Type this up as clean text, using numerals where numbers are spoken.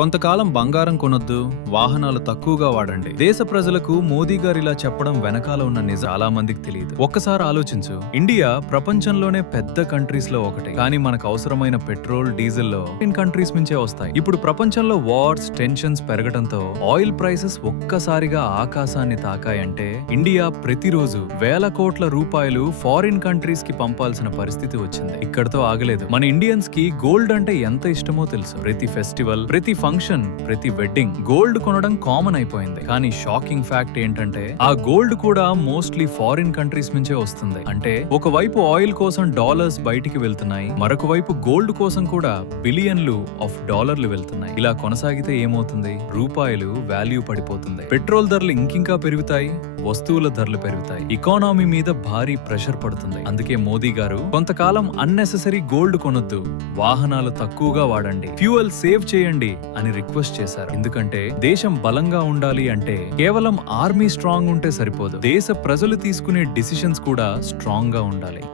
కొంతకాలం బంగారం కొనొద్దు, వాహనాలు తక్కువగా వాడండి. దేశ ప్రజలకు మోదీ గారు ఇలా చెప్పడం వెనకాల ఉన్న నిజం చాలా మందికి తెలియదు. ఒక్కసారి ఆలోచించు, ఇండియా ప్రపంచంలోనే పెద్ద కంట్రీస్ లో ఒకటి. కానీ మనకు అవసరమైన పెట్రోల్, డీజిల్ లో ఇన్ కంట్రీస్ నుంచే వస్తాయి. ఇప్పుడు ప్రపంచంలో వార్స్, టెన్షన్స్ పెరగడంతో ఆయిల్ ప్రైసెస్ ఒక్కసారిగా ఆకాశాన్ని తాకాయంటే ఇండియా ప్రతిరోజు వేల కోట్ల రూపాయలు ఫారిన్ కంట్రీస్ కి పంపాల్సిన పరిస్థితి వచ్చింది. ఇక్కడతో ఆగలేదు. మన ఇండియన్స్ కి గోల్డ్ అంటే ఎంత ఇష్టమో తెలుసు. ప్రతి ఫెస్టివల్, ప్రతి ఫంక్షన్, ప్రతి వెడ్డింగ్ గోల్డ్ కొనడం కామన్ అయిపోయింది. కానీ షాకింగ్ ఫ్యాక్ట్ ఏంటంటే ఆ గోల్డ్ కూడా మోస్ట్లీ ఫారిన్ కంట్రీస్ నుంచే వస్తుంది. అంటే ఒకవైపు ఆయిల్ కోసం డాలర్స్ బయటికి వెళ్తున్నాయి, మరొక వైపు గోల్డ్ కోసం కూడా బిలియన్లు ఆఫ్ డాలర్లు వెళ్తున్నాయి. ఇలా కొనసాగితే ఏమవుతుంది? రూపాయలు వాల్యూ పడిపోతుంది, పెట్రోల్ ధరలు ఇంకింకా పెరుగుతాయి, వస్తువుల ధరలు పెరుగుతాయి, ఎకానమీ మీద భారీ ప్రెషర్ పడుతుంది. అందుకే మోదీ గారు కొంతకాలం అన్నెసెసరీ గోల్డ్ కొనొద్దు, వాహనాలు తక్కువగా వాడండి, ఫ్యూయల్ సేవ్ చేయండి అని రిక్వెస్ట్ చేశారు. ఎందుకంటే దేశం బలంగా ఉండాలి అంటే కేవలం ఆర్మీ స్ట్రాంగ్ ఉంటే సరిపోదు, దేశ ప్రజలు తీసుకునే డిసిషన్స్ కూడా స్ట్రాంగ్ గా ఉండాలి.